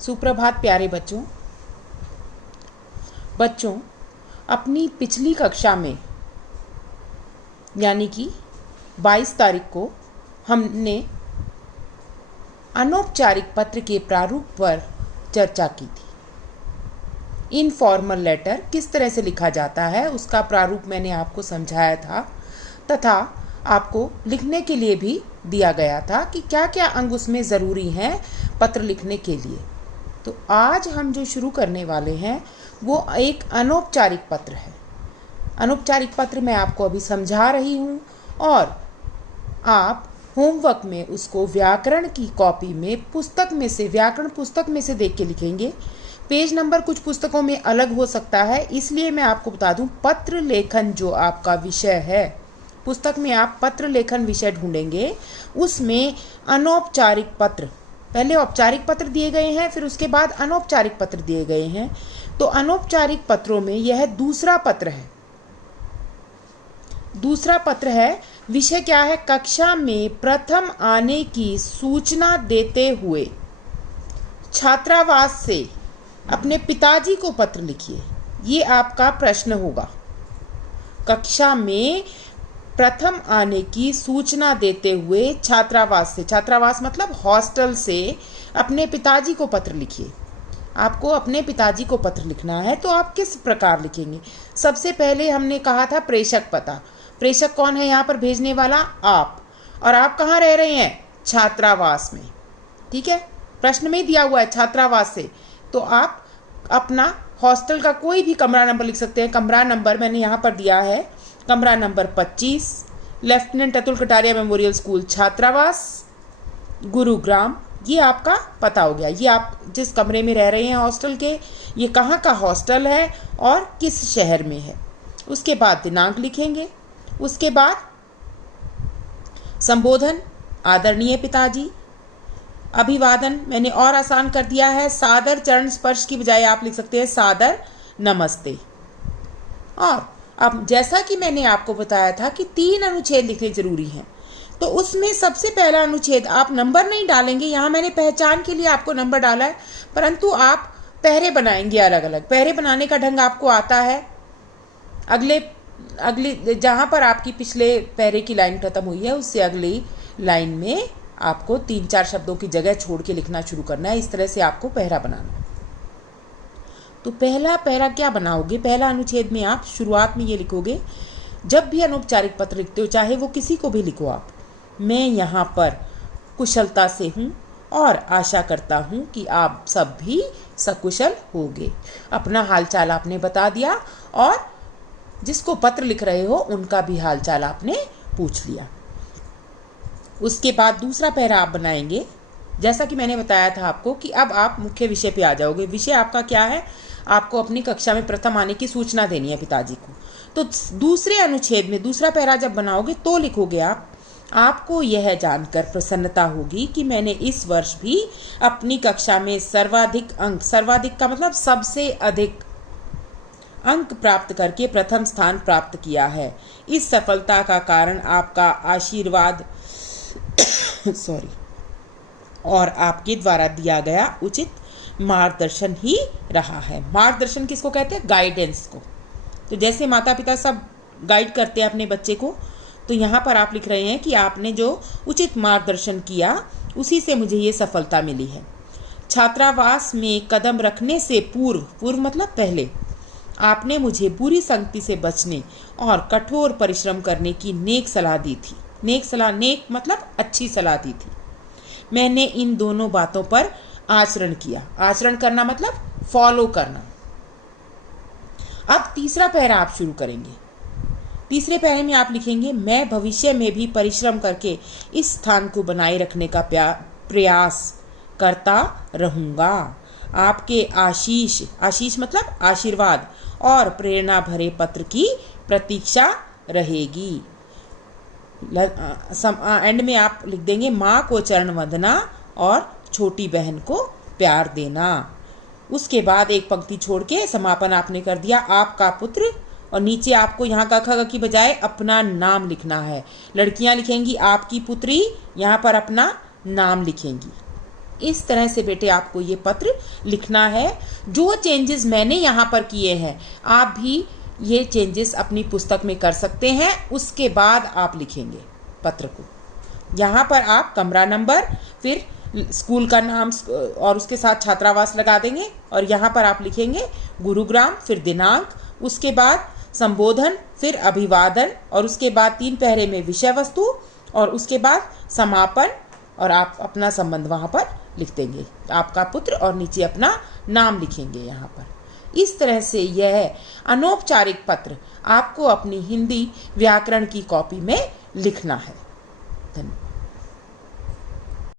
सुप्रभात प्यारे बच्चों। अपनी पिछली कक्षा में यानी कि 22 तारीख को हमने अनौपचारिक पत्र के प्रारूप पर चर्चा की थी। इनफॉर्मल लेटर किस तरह से लिखा जाता है उसका प्रारूप मैंने आपको समझाया था तथा आपको लिखने के लिए भी दिया गया था कि क्या क्या अंग उसमें ज़रूरी हैं पत्र लिखने के लिए। तो आज हम जो शुरू करने वाले हैं वो एक अनौपचारिक पत्र है। अनौपचारिक पत्र मैं आपको अभी समझा रही हूँ और आप होमवर्क में उसको व्याकरण की कॉपी में व्याकरण पुस्तक में से देख के लिखेंगे। पेज नंबर कुछ पुस्तकों में अलग हो सकता है, इसलिए मैं आपको बता दूं पत्र लेखन जो आपका विषय है, पुस्तक में आप पत्र लेखन विषय ढूंढेंगे, उसमें अनौपचारिक पत्र, पहले औपचारिक पत्र दिए गए हैं फिर उसके बाद अनौपचारिक पत्र दिए गए हैं। तो अनौपचारिक पत्रों में यह दूसरा पत्र है। दूसरा पत्र है, विषय क्या है? कक्षा में प्रथम आने की सूचना देते हुए छात्रावास से अपने पिताजी को पत्र लिखिए। ये आपका प्रश्न होगा। कक्षा में प्रथम आने की सूचना देते हुए छात्रावास मतलब हॉस्टल से अपने पिताजी को पत्र लिखिए। आपको अपने पिताजी को पत्र लिखना है तो आप किस प्रकार लिखेंगे? सबसे पहले हमने कहा था प्रेषक पता। प्रेषक कौन है यहाँ पर भेजने वाला? आप। और आप कहाँ रह रहे हैं? छात्रावास में। ठीक है, प्रश्न में दिया हुआ है छात्रावास से, तो आप अपना हॉस्टल का कोई भी कमरा नंबर लिख सकते हैं। कमरा नंबर मैंने यहाँ पर दिया है, कमरा number 25, lieutenant Atul Kataria memorial school छात्रावास, गुरुग्राम। ये आपका पता हो गया। ये आप जिस कमरे में रह रहे हैं हॉस्टल के, ये कहाँ का हॉस्टल है और किस शहर में है। उसके बाद दिनांक लिखेंगे। उसके बाद संबोधन, आदरणीय पिताजी। अभिवादन मैंने और आसान कर दिया है, सादर चरण स्पर्श की बजाय आप लिख सकते हैं सादर नमस्ते। और अब जैसा कि मैंने आपको बताया था कि 3 अनुच्छेद लिखने जरूरी हैं, तो उसमें सबसे पहला अनुच्छेद आप नंबर नहीं डालेंगे। यहाँ मैंने पहचान के लिए आपको नंबर डाला है, परंतु आप पैरे बनाएंगे अलग अलग। पैरे बनाने का ढंग आपको आता है। अगले जहाँ पर आपकी पिछले पैरे की लाइन खत्म हुई है उससे अगली लाइन में आपको 3-4 शब्दों की जगह छोड़ के लिखना शुरू करना है। इस तरह से आपको पैरा बनाना है। तो पहला पैरा क्या बनाओगे? पहला अनुच्छेद में आप शुरुआत में ये लिखोगे, जब भी अनौपचारिक पत्र लिखते हो, चाहे वो किसी को भी लिखो आप, मैं यहाँ पर कुशलता से हूँ और आशा करता हूँ कि आप सब भी सकुशल होंगे। अपना हालचाल आपने बता दिया और जिसको पत्र लिख रहे हो उनका भी हालचाल आपने पूछ लिया। उसके बाद दूसरा पैरा आप बनाएंगे। जैसा कि मैंने बताया था आपको कि अब आप मुख्य विषय पे आ जाओगे। विषय आपका क्या है? आपको अपनी कक्षा में प्रथम आने की सूचना देनी है पिताजी को। तो दूसरे अनुच्छेद में दूसरा पैरा जब बनाओगे तो लिखोगे आपको यह जानकर प्रसन्नता होगी कि मैंने इस वर्ष भी अपनी कक्षा में सर्वाधिक का मतलब सबसे अधिक अंक प्राप्त करके प्रथम स्थान प्राप्त किया है। इस सफलता का कारण आपका आशीर्वाद और आपके द्वारा दिया गया उचित मार्गदर्शन ही रहा है। मार्गदर्शन किसको कहते हैं? गाइडेंस को। तो जैसे माता पिता सब गाइड करते हैं अपने बच्चे को, तो यहाँ पर आप लिख रहे हैं कि आपने जो उचित मार्गदर्शन किया उसी से मुझे ये सफलता मिली है। छात्रावास में कदम रखने से पूर्व मतलब पहले, आपने मुझे बुरी संगति से बचने और कठोर परिश्रम करने की नेक सलाह दी थी। नेक मतलब अच्छी सलाह दी थी। मैंने इन दोनों बातों पर आचरण किया। आचरण करना मतलब फॉलो करना। अब तीसरा पैरा आप शुरू करेंगे। तीसरे पैरे में आप लिखेंगे, मैं भविष्य में भी परिश्रम करके इस स्थान को बनाए रखने का प्रयास करता रहूंगा। आपके आशीष मतलब आशीर्वाद और प्रेरणा भरे पत्र की प्रतीक्षा रहेगी। एंड में आप लिख देंगे, माँ को चरण वंदना और छोटी बहन को प्यार देना। उसके बाद एक पंक्ति छोड़ के समापन आपने कर दिया, आपका पुत्र, और नीचे आपको यहाँ का ख की बजाय अपना नाम लिखना है। लड़कियाँ लिखेंगी आपकी पुत्री, यहाँ पर अपना नाम लिखेंगी। इस तरह से बेटे आपको ये पत्र लिखना है। जो चेंजेस मैंने यहाँ पर किए हैं आप भी ये चेंजेस अपनी पुस्तक में कर सकते हैं, उसके बाद आप लिखेंगे पत्र को। यहाँ पर आप कमरा नंबर, फिर स्कूल का नाम और उसके साथ छात्रावास लगा देंगे, और यहाँ पर आप लिखेंगे गुरुग्राम, फिर दिनांक, उसके बाद संबोधन, फिर अभिवादन, और उसके बाद 3 पैरे में विषय वस्तु, और उसके बाद समापन, और आप अपना संबंध वहाँ पर लिख देंगे, आपका पुत्र, और नीचे अपना नाम लिखेंगे यहाँ पर। इस तरह से यह अनौपचारिक पत्र आपको अपनी हिंदी व्याकरण की कॉपी में लिखना है। धन्यवाद।